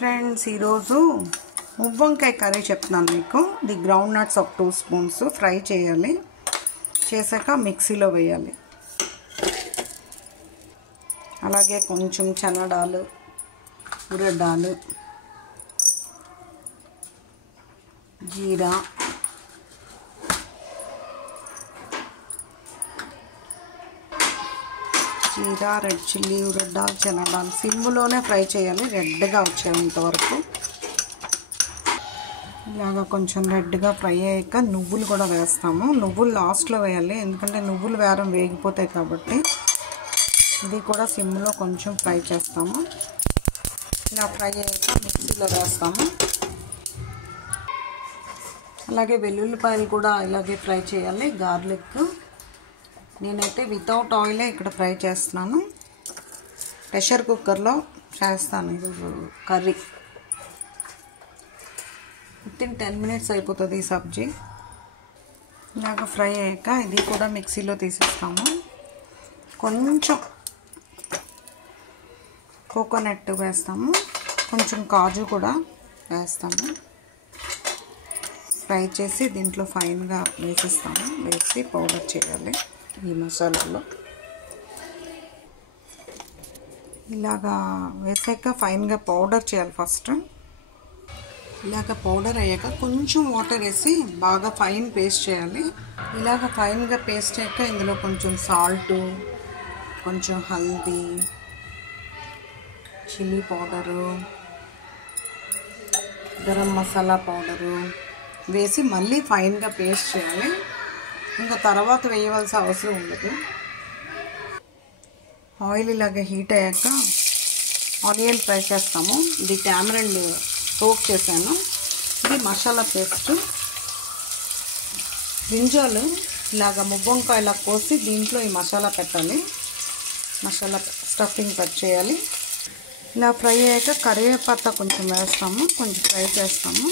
Friends ఈరోజు మువ్వంకాయ curry చెప్తున్నాను మీకు. ది గ్రౌండ్ నట్స్ ఒక 2 స్పూన్స్ ఫ్రై చేయాలి. చేశాక మిక్సీలో వేయాలి. అలాగే కొంచెం చనడాలు, ఉరడాలు, జీరా, రెడ్ చిల్లీ, ఉరడ్డాలు, చనడాలు సిమ్లోనే ఫ్రై చేయాలి. రెడ్గా వచ్చేంతవరకు ఇలాగా కొంచెం రెడ్గా ఫ్రై అయ్యాక నువ్వులు కూడా వేస్తాము. నువ్వులు లాస్ట్లో వేయాలి, ఎందుకంటే నువ్వులు వేగిపోతాయి కాబట్టి. ఇది కూడా సిమ్లో కొంచెం ఫ్రై చేస్తాము. ఇలా ఫ్రై అయ్యాక మిక్సీలో వేస్తాము. అలాగే వెల్లుల్లిపాయలు కూడా ఇలాగే ఫ్రై చేయాలి. గార్లిక్ నేనైతే వితౌట్ ఆయిలే ఇక్కడ ఫ్రై చేస్తున్నాను. ప్రెషర్ కుక్కర్లో చేస్తాను ఇది కర్రీ. వితిన్ 10 మినిట్స్ అయిపోతుంది ఈ సబ్జీ. ఇలాగ ఫ్రై అయ్యాక ఇది కూడా మిక్సీలో తీసేస్తాము. కొంచెం కోకోనట్ వేస్తాము, కొంచెం కాజు కూడా వేస్తాము. ఫ్రై చేసి దీంట్లో ఫైన్గా వేసిస్తాము. వేసి పౌడర్ చేయాలి ఈ మసాలాలో. ఇలాగా వేసాక ఫైన్గా పౌడర్ చేయాలి ఫస్ట్. ఇలాగ పౌడర్ అయ్యాక కొంచెం వాటర్ వేసి బాగా ఫైన్ పేస్ట్ చేయాలి. ఇలాగ ఫైన్గా పేస్ట్ అయ్యాక ఇందులో కొంచెం సాల్టు, కొంచెం haldi, chilli powder, garam masala powder వేసి మళ్ళీ ఫైన్గా పేస్ట్ చేయాలి. ఇంకా తర్వాత వేయవలసిన అవసరం ఉండదు. ఆయిల్ ఇలాగ హీట్ అయ్యాక ఆనియన్ ఫ్రై చేస్తాము. ఇది టామరెండ్ సోక్ చేశాను. ఇది మసాలా పేస్ట్. గింజలు ఇలాగ మువ్వంకాయ ఇలా కోసి దీంట్లో ఈ మసాలా పెట్టాలి. మసాలా స్టఫింగ్ కట్ చేయాలి. ఇలా ఫ్రై అయ్యాక కరివేపాకు కొంచెం వేస్తాము, కొంచెం ఫ్రై చేస్తాము.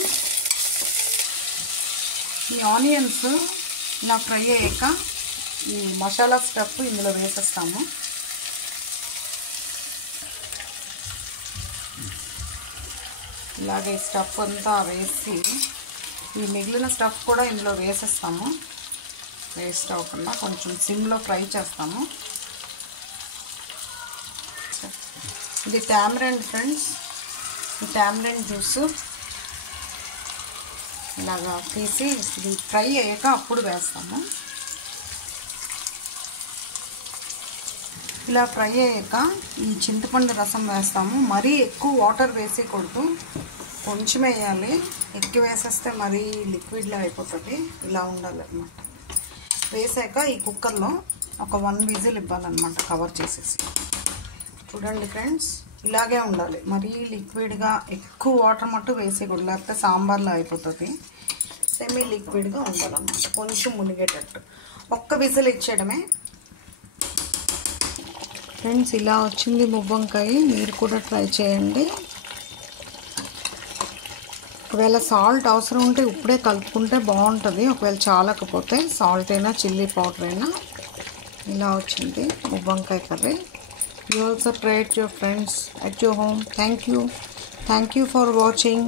ఈ ఆనియన్స్ ఇలా ఫ్రై అయ్యాక ఈ మసాలా స్టఫ్ ఇందులో వేసేస్తాము. ఇలాగే స్టఫ్ అంతా వేసి ఈ మిగిలిన స్టఫ్ కూడా ఇందులో వేసేస్తాము. వేస్ట్ అవ్వకుండా కొంచెం సిమ్లో ఫ్రై చేస్తాము. ఇది టామరెండ్ ఫ్రెండ్స్, ఈ టామరెండ్ జ్యూస్ ఇలాగా తీసి ఇది ఫ్రై అయ్యాక అప్పుడు వేస్తాము. ఇలా ఫ్రై అయ్యాక ఈ చింతపండు రసం వేస్తాము. మరీ ఎక్కువ వాటర్ వేసేయకూడదు, కొంచెం వేయాలి. ఎక్కువ వేసేస్తే మరీ లిక్విడ్లా అయిపోతుంది. ఇలా ఉండాలన్నమాట. వేసాక ఈ కుక్కర్లో ఒక 1 విజిల్ ఇవ్వాలన్నమాట కవర్ చేసేసి. చూడండి ఫ్రెండ్స్, ఇలాగే ఉండాలి. మరీ లిక్విడ్గా ఎక్కువ వాటర్ మట్టు వేసేయకూడదు, లేకపోతే సాంబార్లో అయిపోతుంది. సెమీ లిక్విడ్గా ఉండాలన్నమాట, కొంచెం మునిగేటట్టు. ఒక్క విజిల్ ఇచ్చేయడమే ఫ్రెండ్స్. ఇలా వచ్చింది మువ్వంకాయ. మీరు కూడా ట్రై చేయండి. ఒకవేళ సాల్ట్ అవసరం ఉంటే ఇప్పుడే కలుపుకుంటే బాగుంటుంది. ఒకవేళ చాలకపోతే సాల్ట్ అయినా చిల్లీ పౌడర్ అయినా. ఇలా వచ్చింది మువ్వంకాయ curry. You also try it your friends at your home. Thank you for watching.